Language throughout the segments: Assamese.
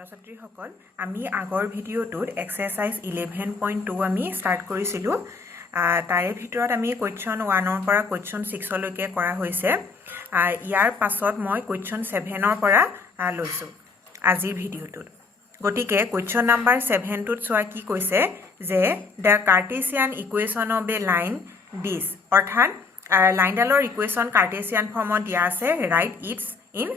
ছাত্ৰ-ছাত্ৰীসকল আমি আগৰ ভিডিঅ'টোত এক্সাৰসাইজ 11.2 আমি ষ্টাৰ্ট কৰিছিলোঁ তাৰে ভিতৰত আমি কোৱেশ্চন 1 ৰ পৰা কোৱেশ্চন 6 লৈকে কৰা হৈছে ইয়াৰ পাছত মই কোৱেশ্চন 7 ৰ পৰা লৈছো আজিৰ ভিডিঅ'টোত গতিকে কোৱেশ্চন নাম্বাৰ 7 টোত চোৱা কি কৈছে যে the Cartesian equation of a line দিছ অৰ্থাৎ লাইনডালৰ ইকুৱেশ্যন কাৰ্টেছিয়ান ফৰ্মত দিয়া আছে right it's in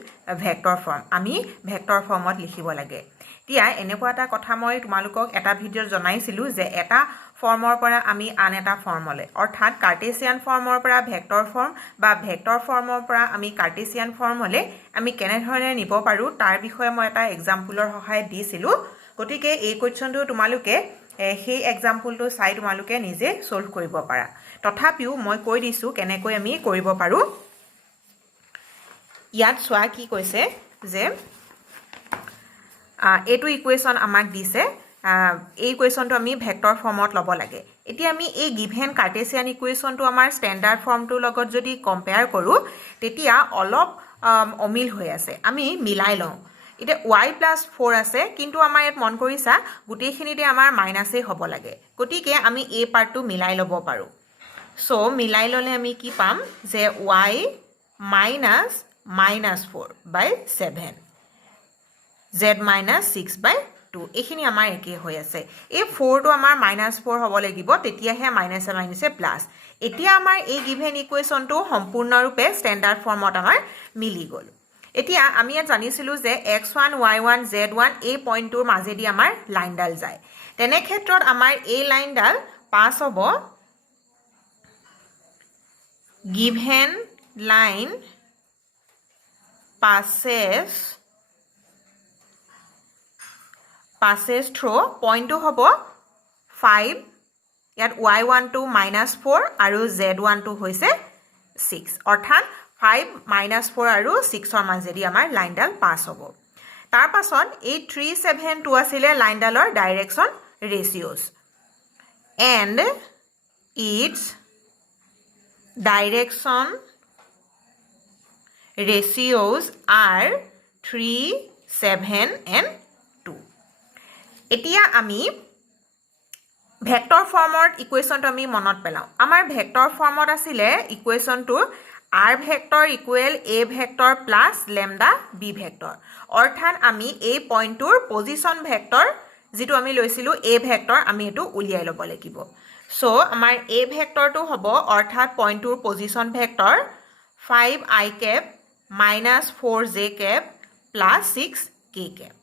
vector form আমি ভেক্টৰ ফৰ্মত লিখিব লাগে এতিয়া এনেকুৱা এটা কথা মই তোমালোকক এটা ভিডিঅ'ত জনাইছিলোঁ যে এটা ফৰ্মৰ পৰা আমি আন এটা ফৰ্মলৈ অৰ্থাৎ কাৰ্টেছিয়ান ফৰ্মৰ পৰা ভেক্টৰ ফৰ্ম বা ভেক্টৰ ফৰ্মৰ পৰা আমি কাৰ্টেছিয়ান ফৰ্মলৈ আমি কেনেধৰণে নিব পাৰোঁ তাৰ বিষয়ে মই এটা এক্সাম্পলৰ সহায়ত দিছিলোঁ গতিকে এই কোৱেশ্চনটো তোমালোকে সেই এক্সাম্পলটো চাই তোমালোকে নিজে সলভ কৰিব পাৰা তথাপিও মই কৈ দিছোঁ কেনেকৈ আমি কৰিব পাৰোঁ ইয়াত চোৱা কি কৈছে যে এইটো ইকুৱেশ্যন আমাক দিছে এই ইকুৱেশ্যনটো আমি ভেক্টৰ ফৰ্মত ল'ব লাগে এতিয়া আমি এই গিভেন কাৰ্টেছিয়ান ইকুৱেশ্যনটো আমাৰ ষ্টেণ্ডাৰ্ড ফৰ্মটোৰ লগত যদি কম্পেয়াৰ কৰোঁ তেতিয়া অলপ অমিল হৈ আছে আমি মিলাই লওঁ এতিয়া y+4 আছে কিন্তু আমাৰ ইয়াত মন কৰিছা গোটেইখিনিতে আমাৰ মাইনাছেই হ'ব লাগে গতিকে আমি এই পাৰ্টটো মিলাই ল'ব পাৰোঁ চ' মিলাই ল'লে আমি কি পাম যে y -4/7 z -6/2 এইখিনি আমাৰ একেই হৈ আছে এই 4টো আমাৰ -4 হ'ব লাগিব তেতিয়াহে মাইনাছে প্লাছ এতিয়া আমাৰ এই গিভেন ইকুৱেশ্যনটো সম্পূৰ্ণৰূপে ষ্টেণ্ডাৰ্ড ফৰ্মত আমাৰ মিলি গ'ল এতিয়া আমি ইয়াত জানিছিলোঁ যে x1 y1 z1 এই পইণ্টটোৰ মাজেদি আমাৰ লাইনডাল যায় তেনে ক্ষেত্ৰত আমাৰ এই লাইনডাল পাছ হ'ব given line passes through point to hobo 5 yat y1 to -4 aru z1 to hoise 6 orthat 5 -4 aru 6 or majedi amar line dal pass hobo tar pason 8 3 7 2 asile line dalor direction ratios and its direction ratios are 3 7 and 2 এতিয়া আমি ভেক্টৰ ফৰ্মৰ ইকুৱেশ্যনটো আমি মনত পেলাওঁ আমাৰ ভেক্টৰ ফৰ্মত আছিলে ইকুৱেশ্যনটো r vector equal a vector plus lambda b vector অৰ্থাৎ আমি এই পইণ্টটোৰ পজিশ্যন ভেক্টৰ যিটো আমি লৈছিলোঁ a ভেক্টৰ আমি এইটো উলিয়াই ল'ব লাগিব চ' আমাৰ a ভেক্টৰটো হ'ব অৰ্থাৎ পইণ্টটোৰ position vector 5i cap -4j cap plus 6k cap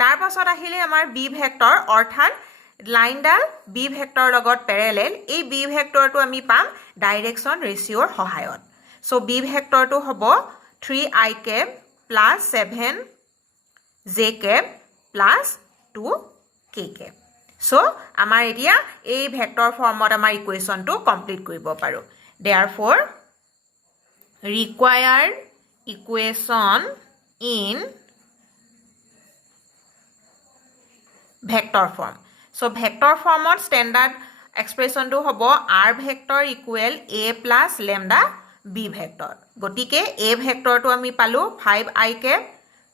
তাৰ পাছত আহিলে আমাৰ b ভেক্টৰ অৰ্থাৎ লাইনডাল b ভেক্টৰ লগত প্যাৰেলেল এই b ভেক্টৰটো আমি পাম ডাইৰেকশন ৰেচিঅ'ৰ সহায়ত সো b ভেক্টৰটো হ'ব 3i cap plus 7j cap plus 2k cap so আমাৰ এতিয়া এই ভেক্টৰ ফৰ্মত আমাৰ ইকুৱেশ্যনটো কমপ্লিট কৰিব পাৰো therefore required equation in vector form so vector formot standard expression to hobo r vector equal a plus lambda b vector gotike a vector to ami palu 5i cap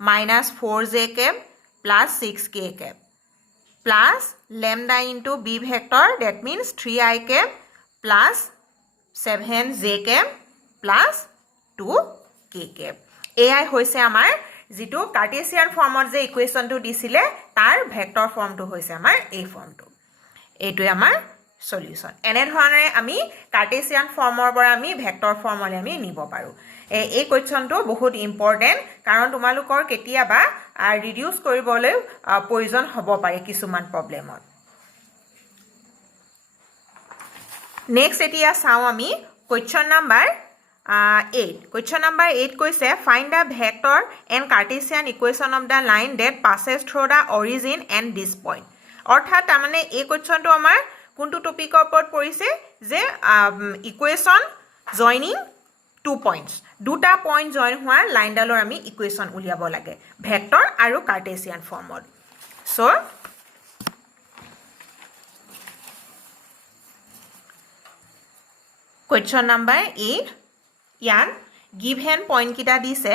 -4j cap plus 6k cap plus lambda into b vector that means 3i cap plus 7j cap plus 2k cap ai hoise amar जिटो कार्टेशियन फॉर्मत जे इक्वेशनটো দিছিলে তাৰ ভেক্টৰ ফৰ্মটো হৈছে আমাৰ এই ফৰ্মটো এইটো আমাৰ সলিউশন এনে ধৰণে আমি কাৰ্টেशियन ফৰ্মৰ পৰা আমি ভেক্টৰ ফৰ্মলৈ আমি নিব পাৰো এই কোৱেশ্চনটো বহুত ইম্পৰ্টেন্ট কাৰণ তোমালোকৰ কেতিয়াবা ৰিডিউস কৰিবলৈ প্ৰয়োজন হ'ব পাৰে কিছুমান প্ৰবলেমত নেক্সট এতিয়া চাও আমি কোৱেশ্চন নাম্বাৰ 8 question number 8 কৈছে find the vector and Cartesian equation of the line that passes through the origin and this point অৰ্থাৎ মানে এই কোৱেশ্চনটো আমাৰ কোনটো টপিকৰ ওপৰত পৰিছে যে ইকুৱেশ্যন জয়নিং টু পইণ্টছ দুটা পইণ্ট জইন হোৱা লাইনডালৰ আমি ইকুৱেশ্যন উলিয়াব লাগে ভেক্টৰ আৰু কাৰ্টেছিয়ান ফৰ্মত সো question number 8 ইয়ান given point kita dise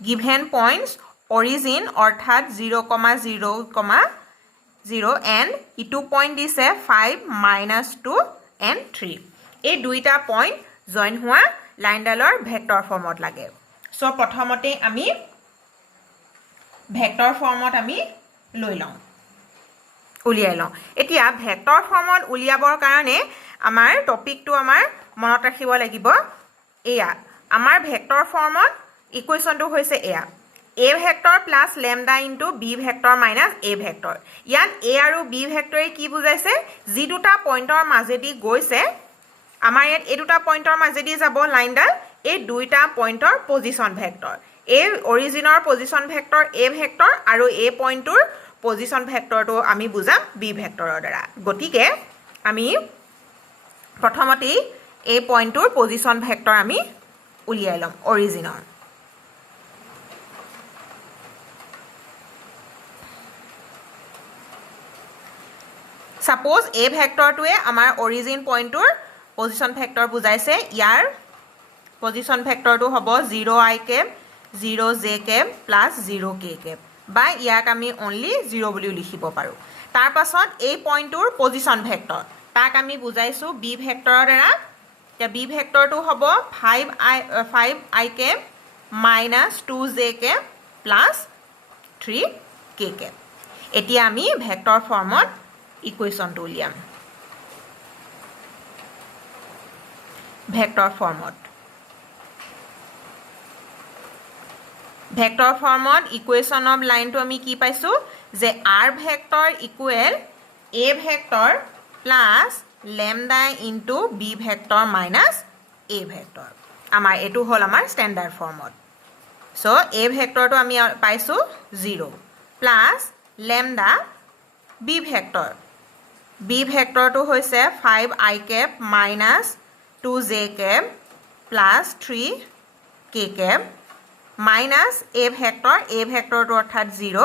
given points origin অৰ্থাৎ 0,0,0 এণ্ড ইটো পইণ্ট দিছে 5 -2 and 3 এই দুইটা পইণ্ট জইন হোৱা লাইনডালৰ ভেক্টৰ ফৰ্মত লাগে সো প্ৰথমতে আমি ভেক্টৰ ফৰ্মত আমি লৈ লওঁ উলিয়াই লওঁ এতিয়া ভেক্টৰ ফৰ্মত উলিয়াবৰ কাৰণে আমাৰ টপিকটো আমাৰ মনত ৰাখিব লাগিব এয়া আমাৰ ভেক্টৰ ফৰ্মত ইকুৱেশ্যনটো হৈছে এয়া a vector plus lambda into b vector minus a vector ইয়াত a আৰু b ভেক্টৰে কি বুজাইছে যি দুটা পইণ্টৰ মাজেদি গৈছে আমাৰ ইয়াত এই দুটা পইণ্টৰ মাজেদি যাব লাইনডাল এই দুইটা পইণ্টৰ পজিশন ভেক্টৰ a অৰিজিনৰ পজিশন ভেক্টৰ a ভেক্টৰ আৰু a পইণ্টৰ পজিশন ভেক্টৰটো আমি বুজাম b ভেক্টৰৰ দ্বাৰা গতিকে আমি প্ৰথমতে এই পইণ্টৰ পজিশন ভেক্টৰ আমি উলিয়াই লম অৰিজিনৰ Suppose a vector to amar origin point to position vector bujaise yar position vector to hobo 0 I cap 0 j cap plus 0 k cap by yak ami only 0 buli likhibo paru tar pasot a point to position vector tak ami bujaisu b vector dara ya b vector to hobo 5 I cap minus 2 j cap plus 3 k cap etia ami vector formot equation টো উলিয়াম ভেক্টৰ ফৰ্মত ইকুৱেশ্যন অফ লাইনটো আমি কি পাইছো যে r vector equal a vector plus lambda into b vector minus a vector আমাৰ এটো হল আমাৰ ষ্টেণ্ডাৰ্ড ফৰ্মত সো a ভেক্টৰটো আমি পাইছো 0 plus lambda b vector b ভেক্টৰটো হৈছে 5 I cap minus 2 j cap plus 3 k cap minus a ভেক্টৰটো অৰ্থাৎ 0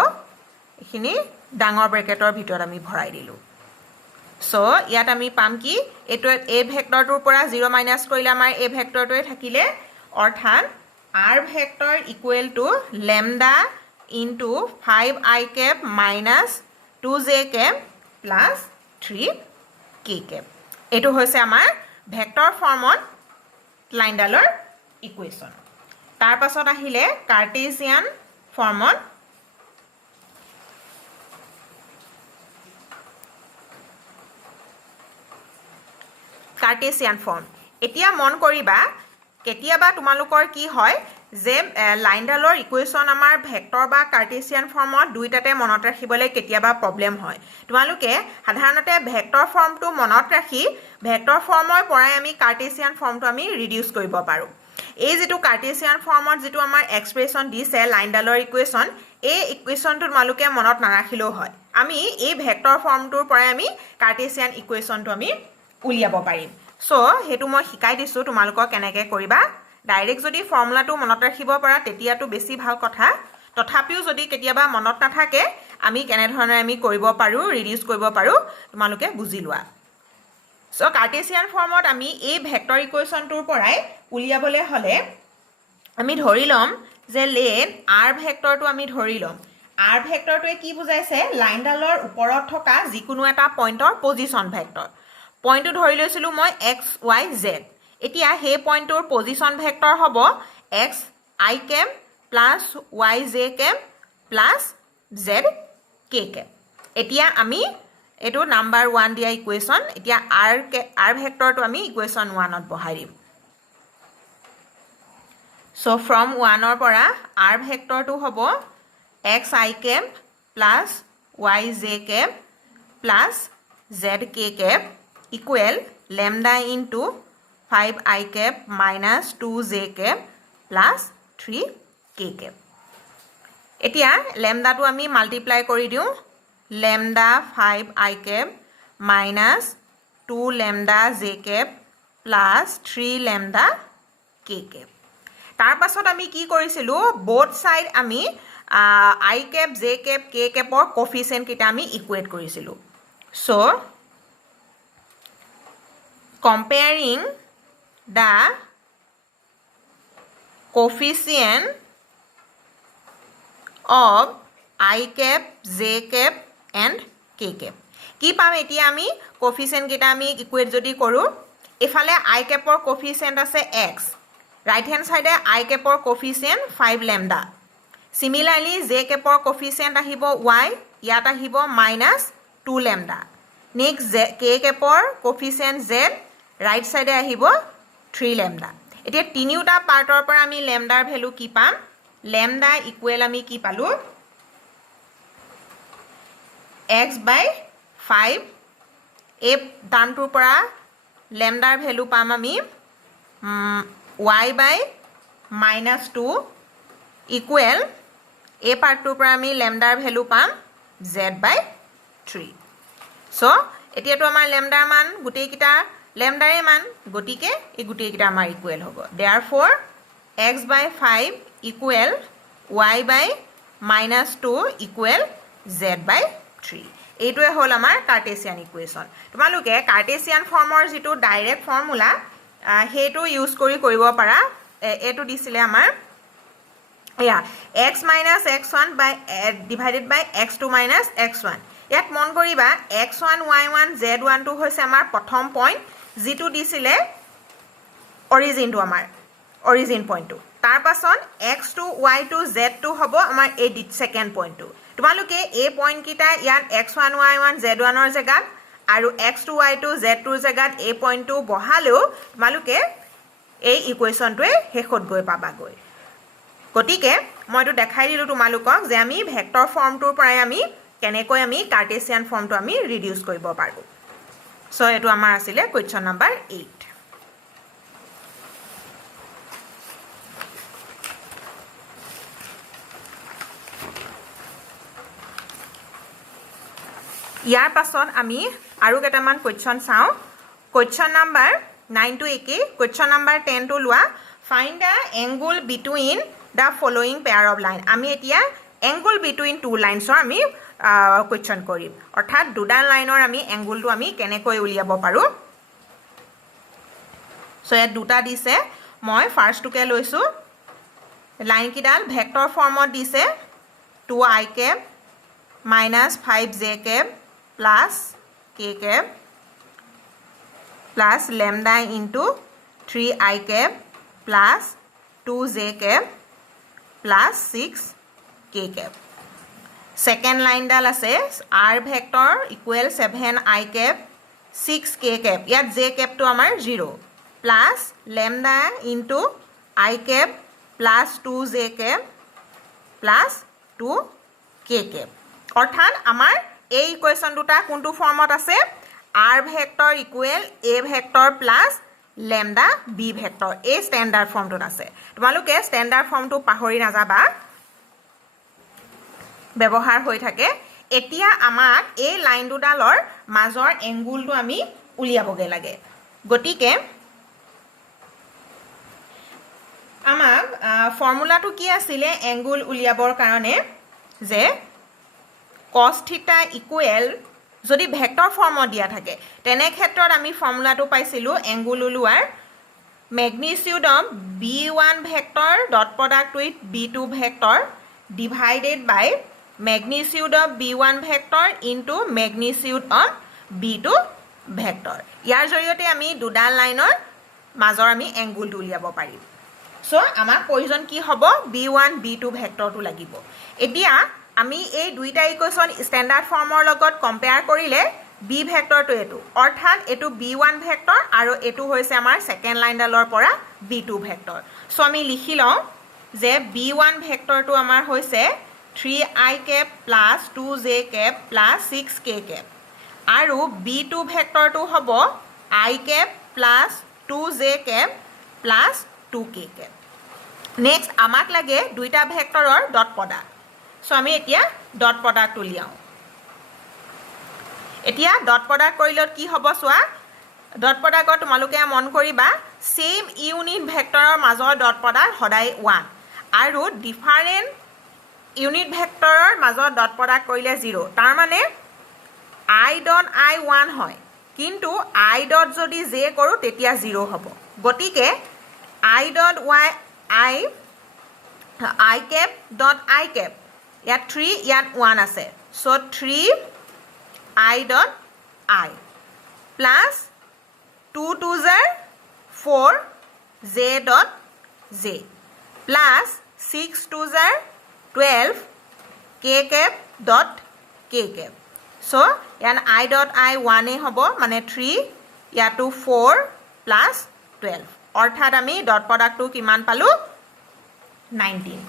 এখিনি ডাঙৰ ব্ৰেকেটৰ ভিতৰত আমি ভৰাই দিলো সো ইয়াত আমি পাম কি এটো a ভেক্টৰটোৰ পৰা 0 মাইনাস কৰিলে আমাৰ a ভেক্টৰটোৱে থাকিলে অৰ্থাৎ r vector equal to lambda into 5 I cap minus 2 j cap plus 3 k cap এটো হৈছে আমাৰ ভেক্টৰ ফৰ্মত লাইনডালৰ ইকুৱেশ্যন তাৰ পাছত আহিলে কাৰ্টেছিয়ান ফৰ্মত কাৰ্টেছিয়ান ফৰ্ম এতিয়া মন কৰিবা কেতিয়াবা তোমালোকৰ কি হয় যে লাইনডালৰ ইকুৱেশ্যন আমাৰ ভেক্টৰ বা কাৰ্টেছিয়ান ফৰ্মত দুইটাতে মনত ৰাখিবলৈ কেতিয়াবা প্ৰবলেম হয় তোমালোকে সাধাৰণতে ভেক্টৰ ফৰ্মটো মনত ৰাখি ভেক্টৰ ফৰ্মৰ পৰাই আমি কাৰ্টেছিয়ান ফৰ্মটো আমি ৰিডিউস কৰিব পাৰো এই যেটো কাৰ্টেছিয়ান ফৰ্মত যেটো আমাৰ এক্সপ্ৰেছন দিছে লাইনডালৰ ইকুৱেশ্যন এই ইকুৱেশ্যনটো তোমালোকে মনত নাৰাখিলেও হয় আমি এই ভেক্টৰ ফৰ্মটোৰ পৰাই আমি কাৰ্টেছিয়ান ইকুৱেশ্যনটো আমি উলিয়াব পাৰিম সো হেতু মই শিকাই দিছো তোমালোকক কেনেকৈ কৰিবা ডাইৰেক্ট যদি ফৰ্মুলাটো মনত ৰাখিব পাৰা তেতিয়াটো বেছি ভাল কথা তথাপিও যদি কেতিয়াবা মনত নাথাকে আমি কেনে ধৰণে আমি কৰিব পাৰো ৰিডিউস কৰিব পাৰো তোমালোকে বুজি লোৱা সো কাৰ্টেছিয়ান ফৰ্মত আমি এই ভেক্টৰ ইকুৱেশ্যনটোৰ পৰাই উলিয়াবলে হলে আমি ধৰি লম যে লেট r ভেক্টৰটো আমি ধৰি লম r ভেক্টৰটোৱে কি বুজাইছে লাইনডালৰ ওপৰত থকা যিকোনো এটা পইণ্টৰ পজিশন ভেক্টৰ পইণ্টটো ধৰি লৈছিলো মই x y z এতিয়া হে পইণ্টৰ পজিশন ভেক্টৰ হ'ব x I cap plus y j cap plus z k cap এতিয়া আমি এটো নাম্বাৰ 1 দিয়া ইকুৱেশ্যন এতিয়া r ভেক্টৰটো আমি ইকুৱেশ্যন 1 ত বহাই দিম সো ফ্ৰম 1 ৰ পৰা r ভেক্টৰটো হ'ব x I cap plus y j cap plus z k cap equal lambda into 5 I cap minus 2 j cap plus 3 k cap এতিয়া লেমডাটো আমি মাল্টিপ্লাই কৰি দিও lambda 5 I cap minus 2 lambda j cap plus 3 lambda k cap তাৰ পাছত আমি কি কৰিছিলো বোথ সাইড আমি I cap j cap k capৰ কোএফিচিয়েন্ট কিটা আমি ইকুৱেট কৰিছিলো so comparing the coefficient of I cap, J cap and K cap. কি পাম এতিয়া আমি কোফিচিয়েন্ট কেইটা আমি ইকুৱেট যদি কৰোঁ এফালে I capৰ কোফিচিয়েন্ট আছে x ৰাইট হেণ্ড সাইডে I capৰ কোফিচিয়েন্ট 5 লেমডা সিমিলাৰলি J capৰ কোফিচিয়েন্ট আহিব y ইয়াত আহিব -2 lambda next K capৰ কোফিচিয়েন্ট z right সাইডে আহিব 3 লেমডা এতিয়া তিনিটা পাৰ্টৰ পৰা আমি লেমডাৰ ভ্যালু কি পাম লেমডা ইকুৱেল আমি কি পালো x by 5 এই টাৰ্মটোৰ পৰা লেমডাৰ ভ্যালু পাম আমি y by -2 ইকুৱেল এই পাৰ্টটোৰ পৰা আমি লেমডাৰ ভ্যালু পাম z by 3 সো এতিয়াটো আমাৰ লেমডাৰ মান গুটেই কিটা লেমডাৰে মান গতিকে এই গুটেই কিটা আমাৰ ইকুৱেল হ'ব therefore x by 5 equal y by -2 equal z by 3 এইটোৱে হ'ল আমাৰ কাৰ্টেছিয়ান ইকুৱেশ্যন তোমালোকে কাৰ্টেছিয়ান ফৰ্মৰ যেটো ডাইৰেক্ট ফৰ্মুলা হেটো ইউজ কৰি কৰিব পাৰা এটো দিছিলে আমাৰ এয়া x - x1 by divided by x2 - x1 ইয়াত মন কৰিবা x1 y1 z1 টো হৈছে আমাৰ প্ৰথম পইণ্ট যেটো দিছিলে অৰিজিনটো আমাৰ অৰিজিন পইণ্টটো তাৰ পাছত x2 y2 z2 হ'ব আমাৰ এই সেকেন্ড পইণ্টটো তোমালোকে এই পইণ্ট কিটা ইয়াত x1 y1 z1 ৰ জাগাত আৰু x2 y2 z2 ৰ জাগাত এই পইণ্টটো বহালেও তোমালোকে এই ইকুৱেশ্যনটোৱে হেখত গৈ পাবাগৈ গতিকে মইটো দেখাই দিলো তোমালোকক যে আমি ভেক্টৰ ফৰ্মটোৰ পৰাই আমি কেনেকৈ আমি কাৰ্টেছিয়ান ফৰ্মটো আমি ৰিডিউস কৰিব পাৰো সো এটো আমাৰ আছিল কোৱেশ্চন নম্বৰ 8 ইয়াৰ পাছত আমি আৰু কেটামান কোৱেশ্চন চাও কোৱেশ্চন নম্বৰ 9 টু একে কোৱেশ্চন নম্বৰ 10 টু লোৱা find the angle between the following pair of line আমি এতিয়া এংগল বিটুইন টু লাইনছৰ আমি কোৱেশ্চন কৰিম অৰ্থাৎ দুডাল লাইনৰ আমি এংগলটো আমি কেনেকৈ উলিয়াব পাৰো সো ইয়াত দুটা দিছে মই ফাৰ্ষ্টটোকে লৈছো লাইন কিডাল ভেক্টৰ ফৰ্মত দিছে 2i cap -5j cap plus k cap plus lambda into 3i cap plus 2j cap plus 6k cap second line dal ase r vector equal 7i cap 6k cap yat j cap to amar 0 plus lambda into I cap plus 2j cap plus 2k cap অৰ্থাৎ আমাৰ এই ইকুৱেশ্যন দুটা কোনটো ফৰ্মত আছে r vector equal a vector plus lambda b vector এই ষ্টেণ্ডাৰ্ড ফৰ্মটোত আছে তোমালোকে ষ্টেণ্ডাৰ্ড ফৰ্মটো পাহৰি নাযাবা ব্যৱহাৰ হৈ থাকে এতিয়া আমাক এই লাইন দুডালৰ মাজৰ এংগলটো আমি উলিয়াবগে লাগে গতিকে আমাক ফৰ্মুলাটো কি আছিল এংগল উলিয়াবৰ কাৰণে যে cos theta equal যদি ভেক্টৰ ফৰ্মত দিয়া থাকে তেনে ক্ষেত্ৰত আমি ফৰ্মুলাটো পাইছিলো এংগল উলিওৱাৰ magnitude of b1 vector dot product with b2 vector divided by magnitude of b1 vector into magnitude of b2 vector ইয়াৰ জৰিয়তে আমি দুডাল লাইনৰ মাজৰ আমি এংগলটো উলিয়াব পাৰিম সো আমাৰ প্ৰয়োজন কি হ'ব b1 b2 ভেক্টৰটো লাগিব এতিয়া আমি এই দুইটা ইকুৱেশ্যন ষ্টেণ্ডাৰ্ড ফৰ্মৰ লগত কম্পেয়াৰ কৰিলে b ভেক্টৰটো এটো অৰ্থাৎ এটো b1 ভেক্টৰ আৰু এটো হৈছে আমাৰ সেকেন্ড লাইনডালৰ পৰা b2 ভেক্টৰ সো আমি লিখি লওঁ যে b1 ভেক্টৰটো আমাৰ হৈছে 3i cap plus 2j cap plus 6k cap আৰু b2 ভেক্টৰটো হ'ব i cap plus 2j cap plus 2k cap next আমাক লাগে দুইটা ভেক্টৰৰ ডট প্ৰডাক্ট সো আমি এতিয়া ডট প্ৰডাক্ট উলিয়াও এতিয়া ডট প্ৰডাক্ট কৰিলত কি হ'ব সোৱা ডট প্ৰডাক্টত তোমালোকে মন কৰিবা সেম ইউনিট ভেক্টৰৰ মাজৰ ডট প্ৰডাক্ট সদায় 1 আৰু ডিফাৰেন্ট ইউনিট ভেক্টৰৰ মাজৰ ডট প্ৰডাক্ট কৰিলে 0 তাৰ মানে i ডট i 1 হয় কিন্তু i ডট যদি j কৰো তেতিয়া 0 হ'ব গতিকে i dot y i cap dot I cap ইয়াত 3 ইয়াত 1 আছে so 3 i dot I plus 2 2s are 4 j dot j plus 6 2s are 12 k cap dot k cap so yan I dot I 1 e hobo mane 3 yato 4 plus 12 অর্থাৎ আমি ডট প্রডাক্টটো কিমান পালো 19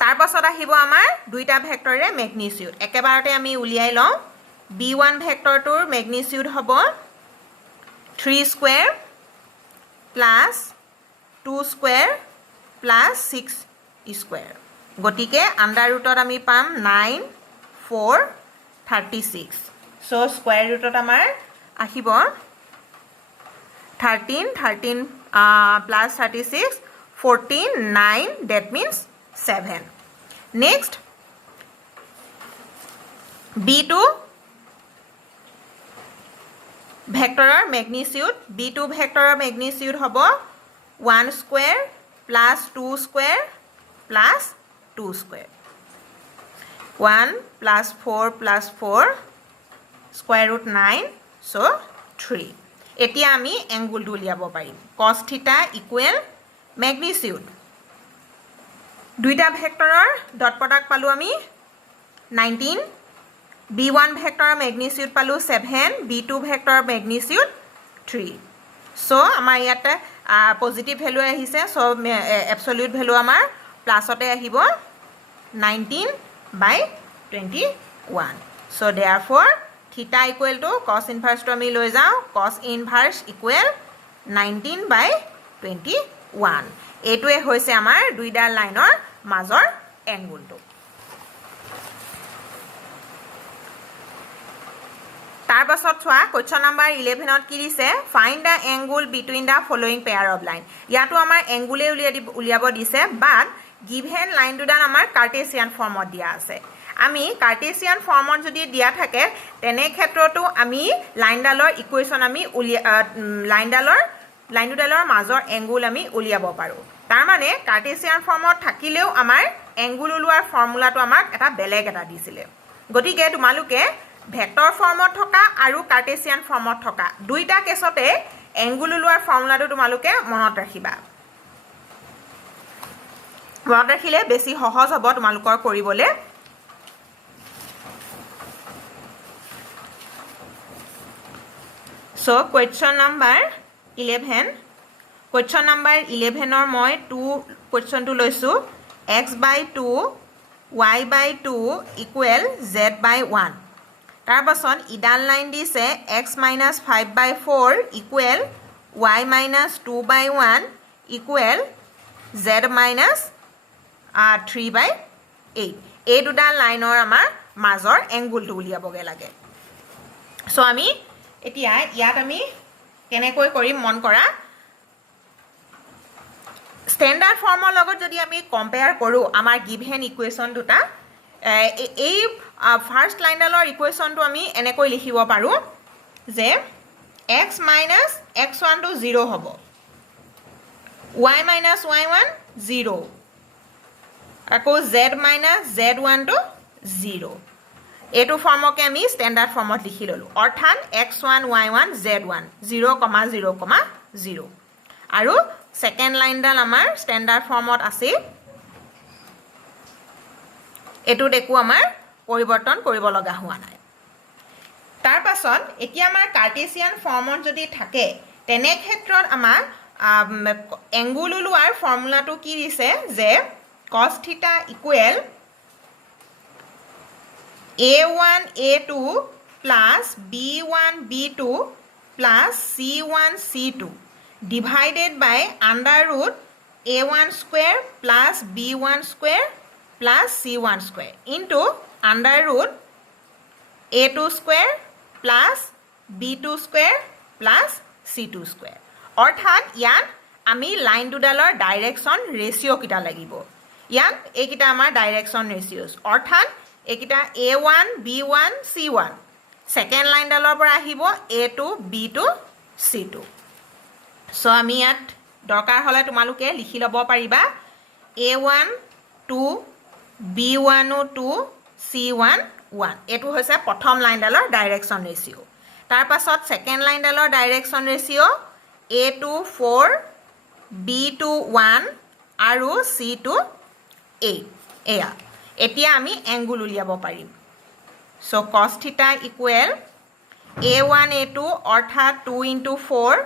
তার পাছত আহিব আমাৰ দুইটা ভেক্টৰে ম্যাগনিটিউড একেবাৰতে আমি উলিয়াই লওঁ b1 ভেক্টৰটোৰ ম্যাগনিটিউড হ'ব 3 square plus 2 square plus 6 square গটিকে আন্ডাৰ ৰুটত আমি পাম 9 4 36 সো স্কয়াৰ ৰুটত আমাৰ আহিব 13 plus 36 14 9 that means 7 next b2 ভেক্টৰৰ ম্যাগনিটিউড b2 ভেক্টৰৰ ম্যাগনিটিউড হ'ব 1 square plus 2 square plus 2 square 1 plus 4 plus 4 square root 9 so 3 এতিয়া আমি এংগুলটো উলিয়াব পাৰিম cos থিটা ইকুৱেল ম্যাগনিটিউড দুইটা ভেক্টৰৰ ডট প্ৰডাক্ট পালো আমি 19 b1 ভেক্টৰৰ ম্যাগনিটিউড পালো 7 b2 ভেক্টৰৰ ম্যাগনিটিউড 3 সো আমাৰ ইয়াতে পজিটিভ ভ্যালু আহিছে সো এবসলিউট ভ্যালু আমাৰ প্লাসতে আহিব 19/21 so therefore theta equal to cos inverse to আমি লৈ যাও cos inverse equal 19/21 এটোৱে হৈছে আমাৰ দুইডাল লাইনৰ মাজৰ এংগুলটো তাৰ পাছত চোৱা কোৱেশ্চন নম্বৰ 11 ত কি দিছে find the angle between the following pair of line ইয়াতো আমাৰ এংগুলে উলিয়াব দিছে বাট গিভেন লাইন দুডাল আমাৰ কাৰ্টেছিয়ান ফৰ্মত দিয়া আছে আমি কাৰ্টেছিয়ান ফৰ্মত যদি দিয়া থাকে তেনে ক্ষেত্ৰটো আমি লাইনডালৰ ইকুৱেশ্যন আমি লাইন দুডালৰ মাজৰ এংগুল আমি উলিয়াব পাৰো তাৰ মানে কাৰ্টেছিয়ান ফৰ্মত থাকিলেও আমাৰ এংগুল উলিওৱাৰ ফৰ্মুলাটো আমাক এটা বেলেগ এটা দিছিলে গতিকে তোমালোকে ভেক্টৰ ফৰ্মত থকা আৰু কাৰ্টেছিয়ান ফৰ্মত থকা দুইটা কেছতে এংগুল উলিওৱাৰ ফৰ্মুলাটো তোমালোকে মনত ৰাখিবা মনত ৰাখিলে বেছি সহজ হ'ব তোমালোকৰ কৰিবলৈ So question number 11 question number 11 or moi 2 question to loisu x by 2 y by 2 equal z by 1 tar pason idal line dise x minus 5 by 4 equal y minus 2 by 1 equal z minus 3 by 8 এই দুটা লাইনৰ আমাৰ মাজৰ এংগুলটো উলিয়াবগে লাগে সো আমি এতিয়া ইয়াত আমি কেনেকৈ কৰিম মন কৰা স্ট্যান্ডাৰ্ড ফৰ্মৰ লগত যদি আমি কম্পেয়াৰ কৰো আমাৰ গিভেন ইকুৱেশ্যন দুটা এই ফাৰ্স্ট লাইনডালৰ ইকুৱেশ্যনটো আমি এনেকৈ লিখিব পাৰো যে x minus x1 to 0 হ'ব y minus y1 0 আকৌ z minus z1 to 0 এটো ফর্মকে আমি স্ট্যান্ডার্ড ফর্মত লিখি ললো অর্থাৎ x1 y1 z1 0,0,0 আৰু সেকেন্ড লাইনডাল আমাৰ স্ট্যান্ডাৰ্ড ফৰ্মত আছে এটো দেখো আমাৰ পৰিৱৰ্তন কৰিব লগা হোৱা নাই তাৰ পাছত এতিয়া আমাৰ কাৰ্টেছিয়ান ফৰ্মত যদি থাকে তেনে ক্ষেত্ৰত আমাৰ এংগুল উলিওৱাৰ ফৰ্মুলাটো কি দিছে যে cos থিটা equal a1 a2 plus b1 b2 plus c1 c2 divided by under root a1 square plus b1 square plus c1 square into under root a2 square plus b2 square plus c2 square অৰ্থাৎ ইয়াত আমি লাইন দুডালৰ ডাইৰেকশন ৰেশিও কিটা লাগিব ইয়াত এইকিটা আমাৰ ডাইৰেকশন ৰেশিওস অৰ্থাৎ এইকিটা a1 b1 c1 second line ডালৰ পৰা আহিব a2 b2 c2 সো আমি ইয়াত দৰকাৰ হলে তোমালোকে লিখি লব পাৰিবা A1 2 B1 2 C1 1 এটো হৈছে প্ৰথম লাইনডালৰ ডাইৰেকশ্যন ৰেচিঅ তাৰ পাছত second লাইনডালৰ direction ratio A2 4 B2 1 আৰু C2 8 এয়া এতিয়া আমি এংগুল উলিয়াব পাৰিম so cos θ equal A1 A2 অৰ্থাৎ 2 into 4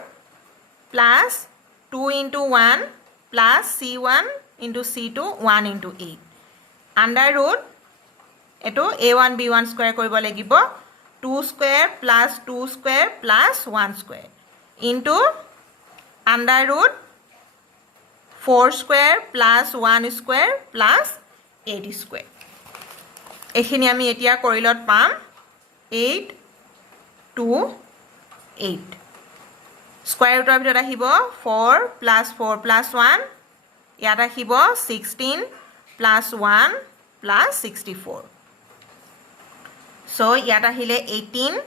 plus 2 into 1 plus C1 into C2 1 into 8 under root এটো A1 B1 square কৰিব লাগিব 2 square plus 2 square plus 1 square into under root 4 square plus 1 square plus 8 square এখিনি আমি এতিয়া কৰিলত পাম 8 2 8 স্কয়াৰ ৰুটৰ ভিতৰত আহিব 4 plus 4 plus 1 ইয়াত আহিব 16 plus 1 plus 64 so ইয়াত আহিলে 18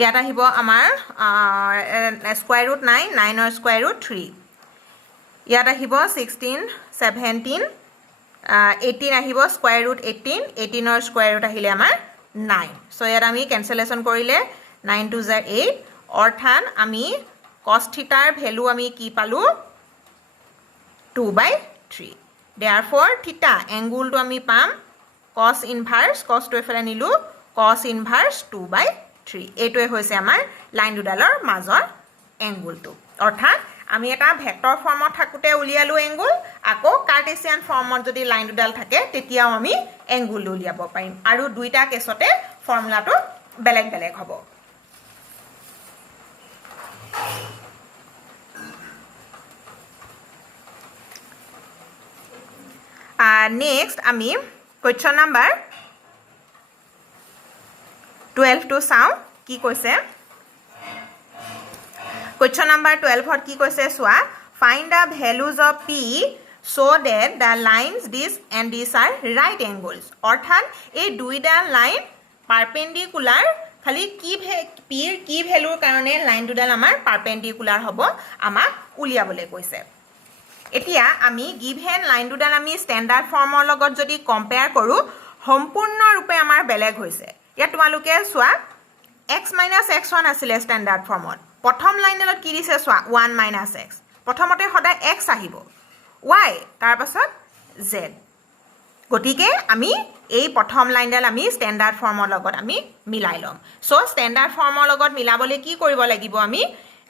ইয়াত আহিব আমাৰ স্কয়াৰ ৰুট 9 9 ৰ স্কয়াৰ ৰুট 3 ইয়াত আহিব 16 17 18 আহিব স্কয়াৰ ৰুট 18 18 ৰ স্কয়াৰ ৰুট আহিলে আমাৰ 9 so ইয়াত আমি ক্যান্সেলেশন কৰিলে 9 2 8 অৰ্থাৎ আমি cos θ ৰ ভ্যালু আমি কি পালো 2/3 therefore θ এংগুলটো আমি পাম cos ইনভার্স cos টো এফালে নিলু cos ইনভার্স 2/3 এইটোৱে হৈছে আমাৰ লাইন দুডালৰ মাজৰ এংগুলটো অৰ্থাৎ আমি এটা ভেক্টৰ ফৰ্মত থাকুতে উলিয়ালো এংগুল আকৌ কাৰ্টেসিয়ান ফৰ্মত যদি লাইন দুডাল থাকে তেতিয়াও আমি এংগুল উলিয়াব পাৰিম আৰু দুইটা কেছতে ফৰ্মুলাটো বেলেগ বেলেগ হ'ব next আমি question number 12 to চাও কি কৈছে question number 12 হত কি কৈছে সোয়া find the values of p so that the lines this and this are right angles অৰ্থাৎ এই দুইটা লাইন পাৰপেন্ডিকুলাৰ খালি কি p ৰ কি ভ্যালুৰ কাৰণে লাইন দুডাল আমাৰ পারপেন্ডিকুলার হ'ব আমাক উলিয়াবলে কৈছে এতিয়া আমি গিভেন লাইন দুডাল আমি স্ট্যান্ডার্ড ফৰ্মৰ লগত যদি কম্পেয়াৰ কৰো সম্পূৰ্ণ ৰূপে আমাৰ বেলেগ হৈছে ইয়া তোমালোকে সোয়া x - x1 আছিল স্ট্যান্ডাৰ্ড ফৰ্মত প্ৰথম লাইনডালত কি দিছে সোয়া 1 - x প্ৰথমতে সদায় x আহিব y তাৰ পাছত z গতিকে আমি এই প্ৰথম লাইনডাল আমি স্ট্যান্ডাৰ্ড ফৰ্মৰ লগত আমি মিলাই লম সো স্ট্যান্ডাৰ্ড ফৰ্মৰ লগত মিলাবলৈ কি কৰিব লাগিব আমি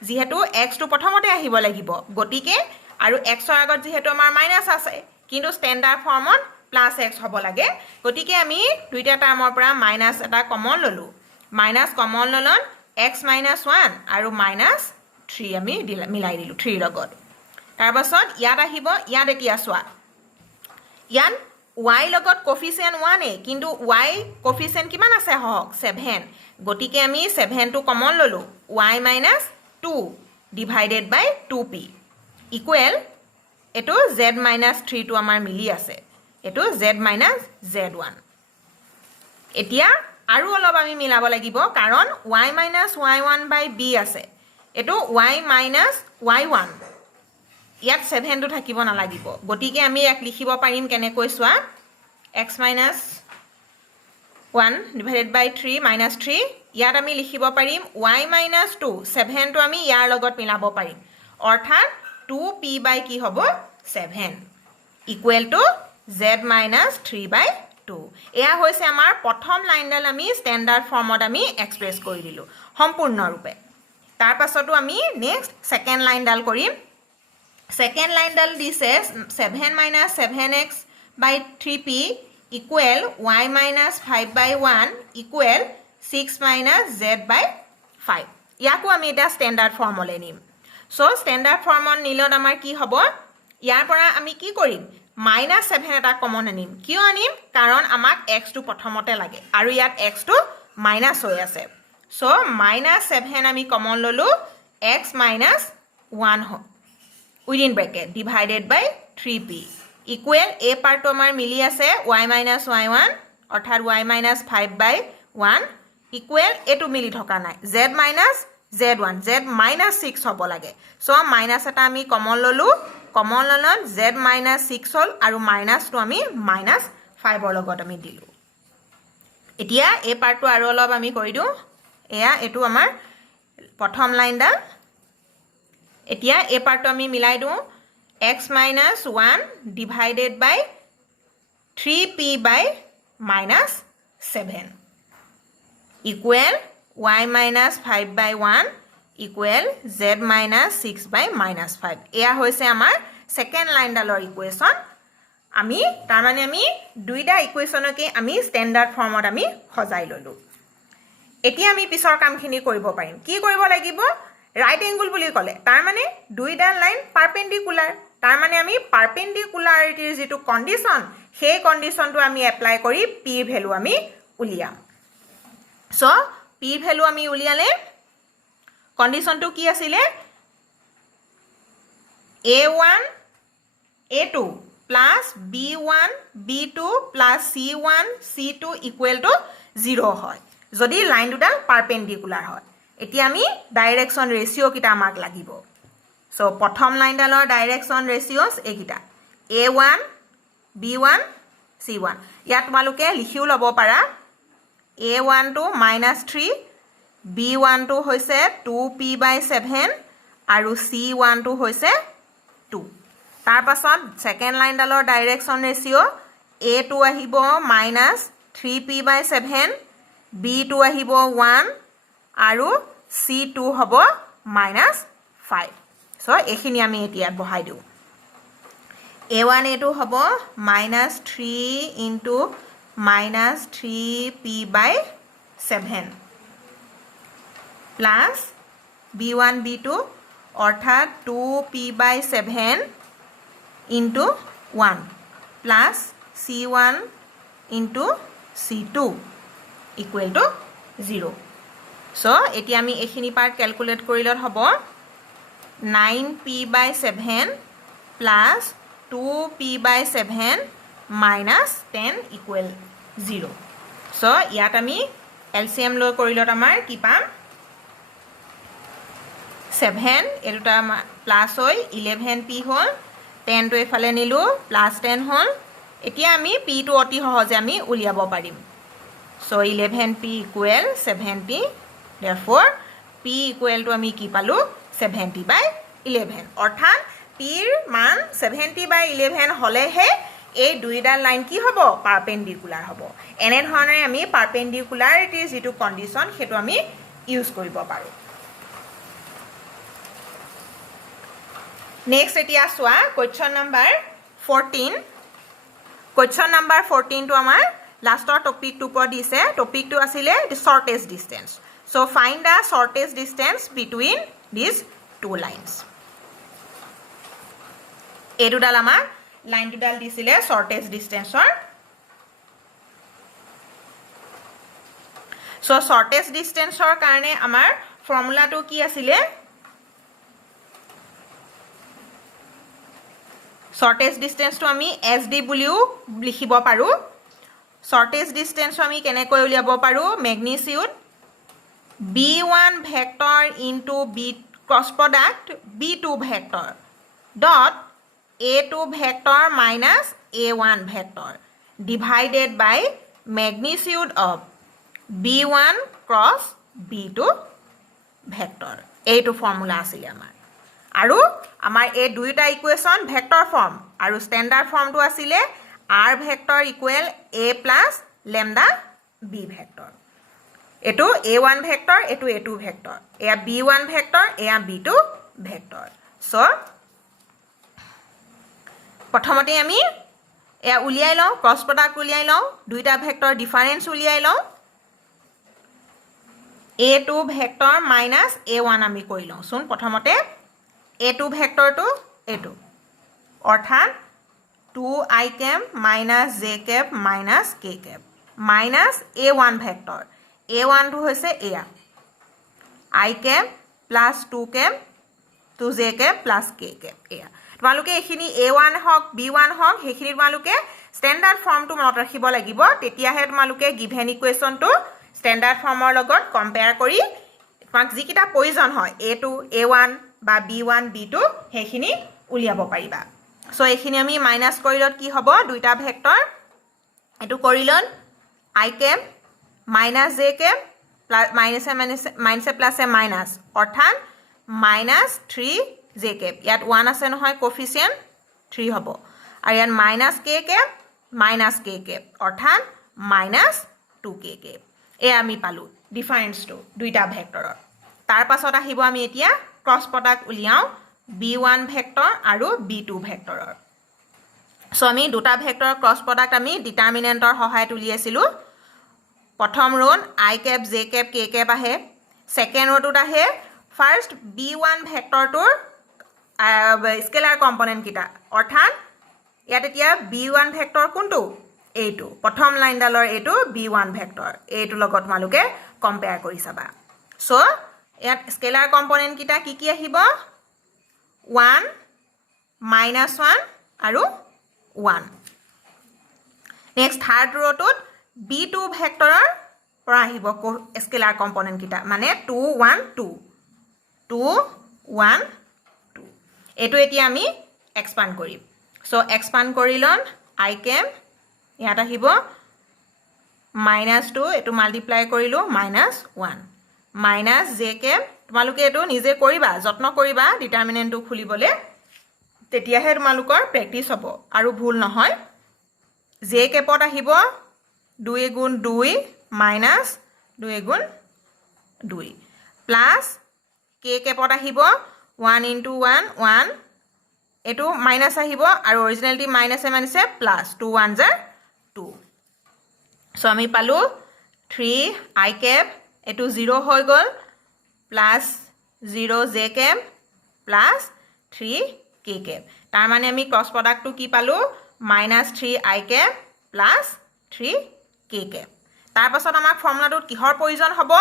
যেহেতু x টো প্ৰথমতে আহিব লাগিব গতিকে আৰু x ৰ আগত যেহেতু আমাৰ মাইনাস আছে কিন্তু স্ট্যান্ডাৰ্ড ফৰ্মত প্লাস x হ'ব লাগে গতিকে আমি দুইটা টাৰ্মৰ পৰা মাইনাস এটা কমন ললো মাইনাস কমন ললন x - 1 আৰু -3 আমি মিলাই দিলু 3 লগত তাৰ পাছত ইয়াত আহিব ইয়াত এতিয়া সোয়া ইয়াত y লগত কোফিসিয়েন্ট 1 এ কিন্তু y কোফিসিয়েন্ট কিমান আছে হক 7 গতিকে আমি 7 টো কমন ললো y - 2 ডিভাইডেড বাই 2p ইকুৱেল এটো z - 3 টো আমাৰ মিলি আছে এটো z - z1 এতিয়া আৰু অলপ আমি মিলাব লাগিব কাৰণ y - y1 বাই b আছে এটো y - y1 ইয়াত 7 টো থাকিব না লাগিব গতিকে আমি এক লিখিব পাৰিম কেনে কৈ সোয়া x - 1 ডিভাইডেড বাই 3 -3 ইয়াত আমি লিখিব পাৰিম y - 2 7 টো আমি ইয়াৰ লগত মিলাব পাৰিম অৰ্থাৎ 2p বাই কি হ'ব 7 ইকুৱেল টু z - 3/2 এয়া হৈছে আমাৰ প্ৰথম লাইনডাল আমি স্ট্যান্ডাৰ্ড ফৰ্মত আমি এক্সপ্ৰেস কৰি দিলু সম্পূৰ্ণ ৰূপে তাৰ পাছতো আমি নেক্সট সেকেন্ড লাইনডাল কৰিম সেকেন্ড লাইনডাল দিছে 7 - 7x by 3p equal y - 5/1 equal 6 - z/5 ইয়াকো আমি এটা স্ট্যান্ডার্ড ফর্মলে নিম সো স্ট্যান্ডার্ড ফর্মত নিলত আমাৰ কি হ'ব ইয়াৰ পৰা আমি কি কৰিম -7 এটা কমন আনিম কিয় আনিম কাৰণ আমাক x টো প্ৰথমতে লাগে আৰু ইয়াত x টো মাইনাস হৈ আছে সো -7 আমি কমন ললো x - 1 within bracket divided by 3p equal a part আমাৰ মিলি আছে y - y1 অৰ্থাৎ y - 5/1 equal এটো মিলি থকা নাই z - z1 z - 6 হ'ব লাগে সো মাইনাস এটা আমি কমন ললো কমন ললত z - 6 হল আৰু মাইনাসটো আমি -5 ৰ লগত আমি দিলো এতিয়া এই পাৰ্টটো আৰু অলপ আমি কৰি দিও এয়া এটো আমাৰ প্ৰথম লাইনডাল এতিয়া এই পাৰ্টটো আমি মিলাই দিও x - 1 divided by 3p by -7 equal y - 5 by 1 equal z - 6 by -5 এয়া হৈছে আমাৰ সেকেন্ড লাইনডালৰ ইকুৱেচন আমি তাৰ মানে আমি দুইটা ইকুৱেচনকে আমি স্ট্যান্ডাৰ্ড ফৰ্মত আমি সজাই ললো এতিয়া আমি পিছৰ কামখিনি কৰিব পাৰিম কি কৰিব লাগিব ৰাইট এঙ্গল বুলি ক'লে তাৰ মানে দুইটা লাইন পাৰপেন্ডিকুলাৰ তাৰ মানে আমি পাৰপেন্ডিকুলাৰিটিৰ যেটো কন্ডিশন সেই কন্ডিশনটো আমি এপ্লাই কৰি p ভ্যালু আমি উলিয়াম সো p ভ্যালু আমি উলিয়ালে কন্ডিশনটো কি আছিল a1 a2 plus b1 b2 plus c1 c2 equal to 0 হয় যদি লাইন দুটা পারপেন্ডিকুলার হয় এতিয়া আমি ডাইরেকশন রেশিও কিটা আমাক লাগিব সো প্রথম লাইনডালৰ ডাইৰেকশন ৰেশিওস একিটা a1 b1 c1 ইয়াত তোমালোকে লিখিও লব পাৰা a1 to -3 b1 to হৈছে 2p/7 আৰু c1 to হৈছে 2 তাৰ পাছত সেকেন্ড লাইনডালৰ ডাইৰেকশন ৰেশিও a2 আহিব -3p/7 b2 আহিব 1 আৰু c2 হ'ব -5 সো এখিনি আমি এতিয়া বহাই দিও a1 a2 হ'ব -3 into -3p/7 plus b1 b2 অৰ্থাৎ 2p/7 into 1 plus c1 into c2 equal to 0 so এতিয়া আমি এখিনি পাৰ্ট ক্যালকুলেট কৰিলত হ'ব 9p/7 plus 2p/7 minus 10 equal 0 so ইয়াত আমি LCM লৈ কৰিলত আমাৰ কি পাম 7 এটোটা প্লাস হৈ 11p হল 10 to এফালে নিলো প্লাস 10 হল এতিয়া আমি p to অতি সহজে আমি উলিয়াব পাৰিম so 11p equal 7p therefore p equal to আমি কি পালো 70/11 অৰ্থাৎ p ৰ মান 70/11 হলেহে এই দুইটা লাইন কি হ'ব পারপেন্ডিকুলার হ'ব এনে ধৰণে আমি পাৰপেন্ডিকুলাৰিটিৰ যেটো কন্ডিশন হেতু আমি ইউজ কৰিব পাৰো নেক্সট এতিয়া সোয়া question number 14 question number 14 to আমাৰ লাষ্টৰ টপিক টু পৰ দিছে টপিক টু আছিলে the shortest distance so find the shortest distance between these two lines এই দুডাল আমাৰ লাইন দুডাল দিছিলে shortest distanceৰ so shortest distanceৰ কাৰণে আমাৰ ফৰ্মুলাটো কি আছিলে shortest distance to আমি sd বুলিও লিখিব পাৰো shortest distance আমি কেনেকৈ উলিয়াব পাৰো magnitude b1 vector into b cross product b2 vector dot a2 vector minus a1 vector divided by magnitude of b1 cross b2 vector এইটো ফৰ্মুলা আছিল আমাৰ আৰু আমাৰ এই দুইটা ইকুৱেচন ভেক্টৰ ফৰ্ম আৰু স্ট্যান্ডাৰ্ড ফৰ্মটো আছিল r vector equal a plus lambda b vector এটো a1 ভেক্টৰ এটো a2 ভেক্টৰ এয়া b1 ভেক্টৰ এয়া b2 ভেক্টৰ সো প্ৰথমতে আমি এয়া উলিয়াই লওঁ ক্ৰস প্ৰডাক্ট উলিয়াই লওঁ দুইটা ভেক্টৰ ডিফাৰেন্স উলিয়াই লওঁ a2 ভেক্টৰ minus a1 আমি কৰি লওঁ শুন প্ৰথমতে a2 ভেক্টৰ টু a2 অৰ্থাৎ 2i cap minus j cap minus k cap minus a1 vector a1 two হৈছে এয়া i cap plus 2 cap 2j cap plus k cap এয়া তোমালোকে এখিনি a1 হক b1 হক হেখিনি তোমালোকে স্ট্যান্ডাৰ্ড ফৰ্মটো মনত ৰাখিব লাগিব তেতিয়াহে তোমালোকে গিভেন ইকুৱেচনটো স্ট্যান্ডাৰ্ড ফৰ্মৰ লগত কম্পেয়াৰ কৰি তোমাক যিকিটা প্ৰয়োজন হয় a2 a1 বা b1 b2 হেখিনি উলিয়াব পাৰিবা সো এইখিনি আমি মাইনাস কৰিলত কি হ'ব দুইটা ভেক্টৰ এটো কৰিলন I cap minus j cap plus minus plus a minus অৰ্থাৎ minus 3 j cap ইয়াত 1 আছে নহয় কোফিচিয়েন্ট 3 হ'ব আৰু ইয়াত minus k cap minus k cap অৰ্থাৎ minus 2k cap এ আমি পালো ডিফাৰেন্সটো দুইটা ভেক্টৰৰ তাৰ পাছত আহিব আমি এতিয়া ক্ৰস প্ৰডাক্ট উলিয়াও b1 ভেক্টৰ আৰু b2 ভেক্টৰৰ সো আমি দুটা ভেক্টৰৰ ক্ৰস প্ৰডাক্ট আমি ডিটাৰমিনেন্টৰ সহায়ত উলিয়াইছিলো প্ৰথম ৰোন I cap j cap k cap আহে সেকেন্ড ৰোটোত আহে ফাৰ্স্ট b1 ভেক্টৰটোৰ স্কেলাৰ কম্পোনেন্ট কিটা অৰ্থাৎ ইয়াত এতিয়া b1 ভেক্টৰ কোনটো এইটো প্ৰথম লাইনডালৰ এইটো b1 ভেক্টৰ এইটো লগত মালুকে কম্পেয়াৰ কৰি চাবা সো ইয়াত স্কেলাৰ কম্পোনেন্ট কিটা কি আহিব 1 -1 আৰু 1 নেক্সট থাৰ্ড ৰোটোত b2 ভেক্টৰৰ পৰা আহিব স্কেলাৰ কম্পোনেন্ট কিটা মানে 2 1 2 2 1 2 এটো এতিয়া আমি এক্সপান্ড কৰিম সো এক্সপান্ড কৰিলন I cap ইয়াত আহিব -2 এটো মাল্টিপ্লাই কৰিলো -1 minus j cap তোমালোকে এটো নিজে কৰিবা যত্ন কৰিবা ডিটাৰমিনেন্টটো খুলিবলে তেতিয়াহে তোমালোকৰ প্ৰেক্টিস হ'ব আৰু ভুল নহয় j capত আহিব 2 গুণ 2 minus 2 গুণ 2 plus k capত আহিব 1 into 1 1 এটো মাইনাস আহিব আৰু অৰিজিনালিটি মাইনাসে মাইনাসে প্লাস 2 1 জাৰ 2 সো আমি পালো 3 I cap এটো 0 হৈ গল plus 0 j cap plus 3 k cap তাৰ মানে আমি ক্ৰস প্ৰডাক্টটো কি পালো -3 I cap plus 3 k cap তাৰ পাছত আমাক ফৰ্মুলাটোত কিহৰ প্ৰয়োজন হ'ব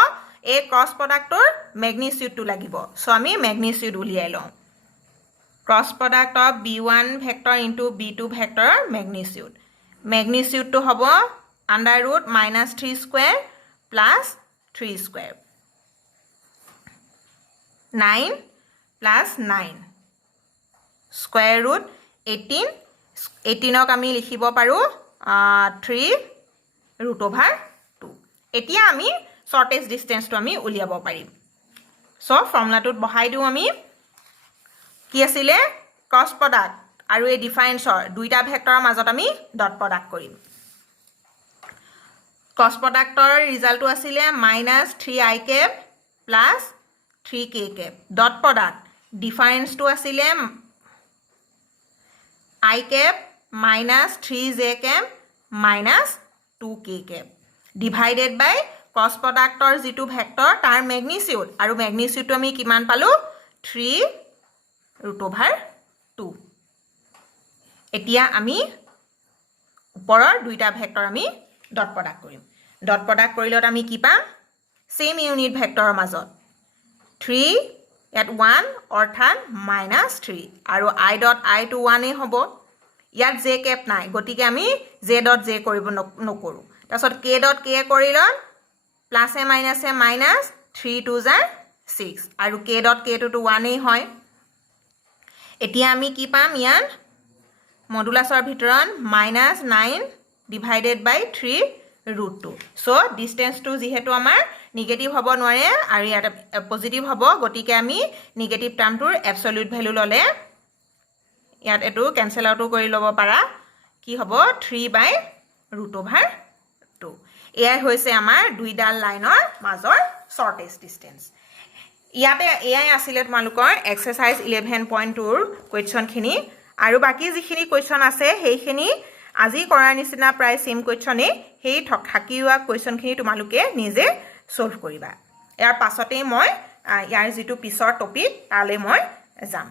এই ক্ৰস প্ৰডাক্টৰ ম্যাগনিটিউডটো লাগিব সো আমি ম্যাগনিটিউড উলিয়াই লওঁ cross product of b1 vector into b2 ভেক্টৰৰ ম্যাগনিটিউডটো হ'ব √-3 square plus 3 square 9 plus 9 square root 18 18ক আমি লিখিব পাৰো 3 √2 এতিয়া আমি শৰ্টেজ ডিসটেন্সটো আমি উলিয়াব পাৰিম সো ফৰ্মুলাটোত বহাই দিও আমি কি আছিল ক্ৰস প্ৰডাক্ট আৰু এই ডিফাৰেন্সৰ দুইটা ভেক্টৰৰ মাজত আমি ডট প্ৰডাক্ট কৰিম ক্ৰস প্ৰডাক্টৰ ৰিজাল্টটো আছিল -3 I cap plus 3 k cap dot product difference to asile I cap minus 3 j cap minus 2 k cap divided by cross product or jitu vector tar magnitude aru magnitude to ami kiman palu 3√2 etia ami uporor duita vector ami dot product korim dot product korilot ami ki pam same unit vector majot 3 at 1 অৰ্থাৎ -3 আৰু I dot I to 1 এ হ'ব ইয়াত j cap নাই গতিকে আমি j dot j কৰিব নকৰো তাৰছত k dot k কৰিলন প্লাস এ মাইনাস এ মাইনাস 3 2 জাৰ 6 আৰু k dot k to 1 এ হয় এতিয়া আমি কি পাম ইয়াত মডুলাছৰ ভিতৰত -9 divided by 3√2 so distance to যেহেতু আমাৰ নেগেটিভ হ'ব নোৱাৰে আৰু ইয়াত পজিটিভ হ'ব গতিকে আমি নেগেটিভ টাৰ্মটোৰ এবসলিউট ভ্যালু ললে ইয়াত এটো ক্যান্সেল আউট কৰি লব পাৰা কি হ'ব 3/√2 এয়াই হৈছে আমাৰ দুইডাল লাইনৰ মাজৰ শৰ্টেজ ডিসটেন্স ইয়াতে এয়াই আছিল তোমালোকৰ এক্সাৰসাইজ 11.2 ৰ কোৱেশ্চন খিনি আৰু বাকি যিখিনি কোৱেশ্চন আছে সেইখিনি আজি কৰাৰ নিচিনা প্ৰায় সেম কোৱেশ্চনে হেই থাকিওৱা কোৱেশ্চন খিনি তোমালোকে নিজে সলভ কৰিবা ইয়াৰ পাছতে মই ইয়াৰ যেটো পিছৰ টপিক তালে মই যাম